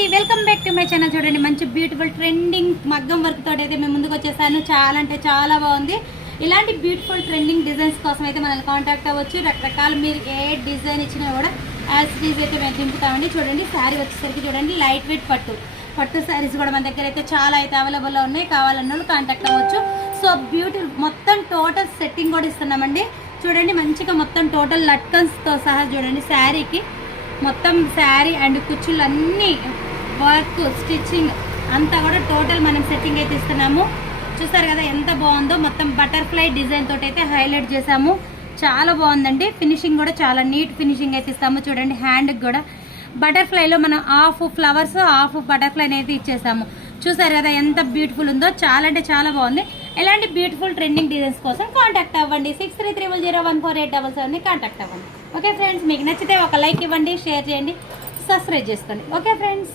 అండి, welcome back to my channel. చూడండి మంచి బ్యూటిఫుల్ ట్రెండింగ్ మగ్గం వర్క్ తోటి అయితే మేము ముందుకు వచ్చేసాను. చాలా అంటే చాలా బాగుంది. ఇలాంటి బ్యూటిఫుల్ ట్రెండింగ్ డిజైన్స్ కోసం అయితే మనల్ని కాంటాక్ట్ అవ్వచ్చు. రకరకాల మీరు ఏ డిజైన్ ఇచ్చినా కూడా యాజ్ డీజ్ అయితే మేము దింపుతామండి. చూడండి శారీ వచ్చేసరికి చూడండి లైట్ వెయిట్ పట్టు శారీస్ కూడా మన దగ్గర అయితే చాలా అయితే అవైలబుల్లో ఉన్నాయి. కావాలన్న వాళ్ళు కాంటాక్ట్ అవ్వచ్చు. సో బ్యూటిఫుల్ మొత్తం టోటల్ సెట్టింగ్ కూడా ఇస్తున్నామండి. చూడండి మంచిగా మొత్తం టోటల్ లట్కన్స్తో సహా చూడండి శారీకి మొత్తం శారీ అండ్ కుచ్చులు అన్నీ వర్క్ స్టిచ్చింగ్ అంతా కూడా టోటల్ మనం సెట్టింగ్ అయితే ఇస్తున్నాము. చూసారు కదా ఎంత బాగుందో. మొత్తం బటర్ఫ్లై డిజైన్ తోటి అయితే హైలైట్ చేసాము. చాలా బాగుందండి. ఫినిషింగ్ కూడా చాలా నీట్ ఫినిషింగ్ అయితే ఇస్తాము. చూడండి హ్యాండ్కి కూడా బటర్ఫ్లైలో మనం హాఫ్ ఫ్లవర్స్ హాఫ్ బటర్ఫ్లై అయితే ఇచ్చేసాము. చూసారు కదా ఎంత బ్యూటిఫుల్ ఉందో. చాలా అంటే చాలా బాగుంది. ఎలాంటి బ్యూటిఫుల్ ట్రెండింగ్ డిజైన్స్ కోసం కాంటాక్ట్ అవ్వండి. 6330014877 కాంటాక్ట్ అవ్వండి. ఓకే ఫ్రెండ్స్, మీకు నచ్చితే ఒక లైక్ ఇవ్వండి, షేర్ చేయండి, సబ్స్క్రైబ్ చేసుకోండి. Okay friends.